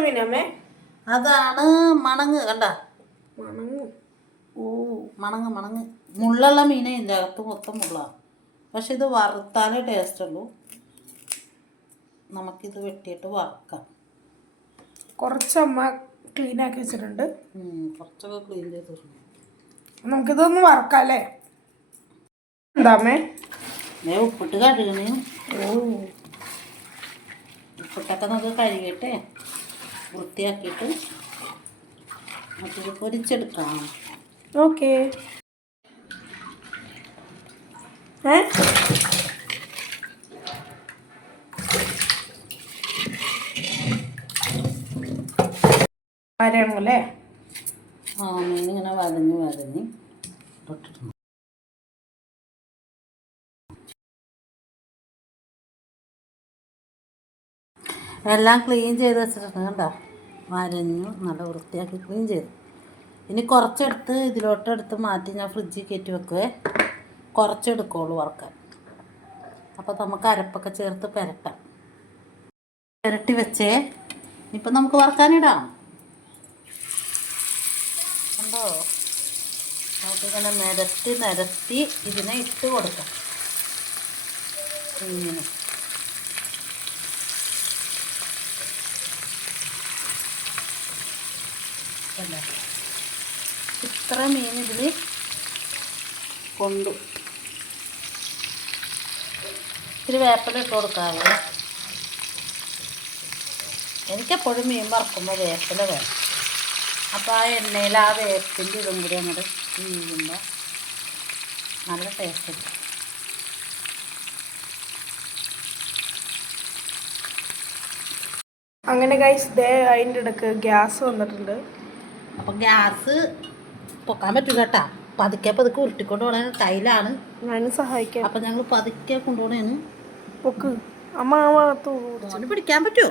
മീനമ്മേ അതാണ് മണങ്ങ് കണ്ട? മണങ്ങ്. ഓ മണങ്ങ് മണങ്ങ്. മുള്ളുള്ള മീനെ ഇതിന്റെ അകത്ത് മൊത്തം മുള്ളാണ് പക്ഷെ ഇത് വറുത്താലേ ടേസ്റ്റ് ഉള്ളൂ. നമുക്കിത് വെട്ടിയിട്ട് വറുക്കാം. കുറച്ചമ്മ ക്ലീൻ ആക്കി വെച്ചിട്ടുണ്ട്. കുറച്ചൊക്കെ ക്ലീൻ ചെയ്ത്. നമുക്കിതൊന്ന് വറക്കാം അല്ലേ? എന്താ ഞാൻ ഉപ്പിട്ട് കഴുകണേ. ഓ. ഉപ്പിട്ടൊക്കെ നമുക്ക് കഴുകിയിട്ട്. വൃത്തിയാക്കിയിട്ട് മറ്റൊരു പൊരിച്ചെടുക്കാം. ഓക്കെ. ഏ? വരണം അല്ലേ? ആ മീൻ ഇങ്ങനെ വരഞ്ഞ് വരഞ്ഞ് എല്ലാം ക്ലീൻ ചെയ്ത് വെച്ചിട്ടുണ്ട് കണ്ടോ? വരഞ്ഞു നല്ല വൃത്തിയാക്കി ക്ലീൻ ചെയ്തു. ഇനി കുറച്ചെടുത്ത് ഇതിലോട്ടെടുത്ത് മാറ്റി ഞാൻ ഫ്രിഡ്ജിൽ കയറ്റി വെക്കുവേ. കുറച്ചെടുക്കുള്ളൂ വറക്കാൻ. അപ്പോൾ നമുക്ക് അരപ്പൊക്കെ ചേർത്ത് പുരട്ടാം. പുരട്ടി വെച്ചേ. ഇപ്പം നമുക്ക് വറക്കാനിടാം കണ്ടോ? നമുക്കിങ്ങനെ നിരത്തി നിരത്തി ഇതിനെ ഇട്ട് കൊടുക്കാം. ഇങ്ങനെ. കണ്ടോ? ഇത്ര മീൻ ഇതിൽ കൊണ്ടു. ഇത്തിരി വേപ്പില ഇട്ട് കൊടുക്കാവേ. എനിക്കെപ്പോഴും മീൻ വറക്കുമ്പോൾ വേപ്പില വേണം. അപ്പോൾ ആ എണ്ണയിൽ ആ വേപ്പിന്റെ ഇതും കൂടി അങ്ങോട്ട് ചെയ്യുമ്പോൾ നല്ല ടേസ്റ്റ് കിട്ടും. അങ്ങനെ ഗൈസ് ദേ അതിന്റെ ഇടയ്ക്ക് ഗ്യാസ് വന്നിട്ടുണ്ട്. അപ്പം ഗ്യാസ് പൊക്കാൻ പറ്റില്ല കേട്ടാ. പതുക്കെ പതുക്കെ ഉരുട്ടിക്കൊണ്ട് പോകണ ടൈലാണ്. സഹായിക്കാം. അപ്പം ഞങ്ങൾ പതുക്കെ കൊണ്ടുപോകണേന് പൊക്ക്. അമ്മ പിടിക്കാൻ പറ്റുമോ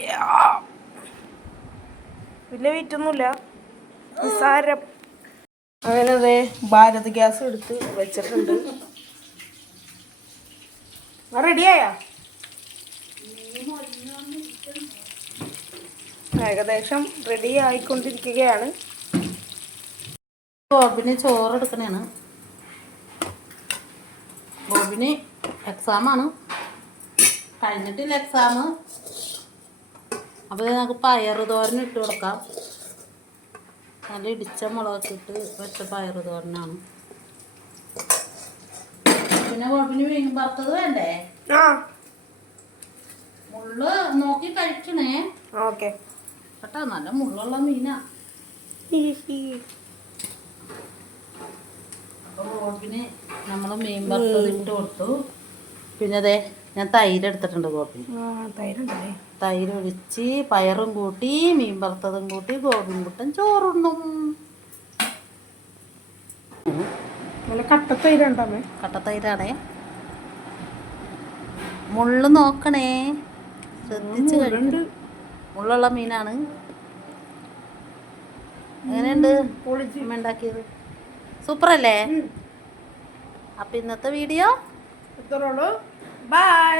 ഞാൻ. വലിയ അങ്ങനെ അതെ ഭാരത് ഗ്യാസ് എടുത്ത് വെച്ചിട്ടുണ്ട്. റെഡിയായ ഏകദേശം റെഡി ആയിക്കൊണ്ടിരിക്കുകയാണ്. ബോബിന് ചോറ് എടുക്കണേണ് ബോബിന് എക്സാമാണ് കഴിഞ്ഞിട്ടില്ല എക്സാം അപ്പോൾ നമുക്ക് പയറ് തോരൻ ഇട്ട് കൊടുക്കാം. നല്ല ഇടിച്ച മുളകൊക്കെ ഇട്ട് വെച്ച പയറ് തോരനാണ്. പിന്നെ ബോബിന് മീൻ വറുത്തത് വേണ്ടേ? മുള്ള് നോക്കി കഴിക്കണേ. ഓക്കെ. കേട്ടോ നല്ല മുള്ളുള്ള മീനാ. ഗോപിന് നമ്മൾ മീൻ വറുത്തത് ഇട്ട് കൊടുത്തു. പിന്നെ അതെ ഞാൻ തൈര് എടുത്തിട്ടുണ്ട് ഗോപിന്. തൈര് ഒഴിച്ച് പയറും കൂട്ടി മീൻ വറുത്തതും കൂട്ടി ഗോപി കുട്ടൻ ചോറുണ്ണും. കട്ടത്തൈരാണേ മുള്ളു നോക്കണേ. ശ്രദ്ധിച്ചു കഴിക്കണം മുള്ളുള്ള മീനാണ്. എങ്ങനെയുണ്ട്? അമ്മ ഉണ്ടാക്കിയത്. സൂപ്പറല്ലേ? അപ്പം ഇന്നത്തെ വീഡിയോ ബൈ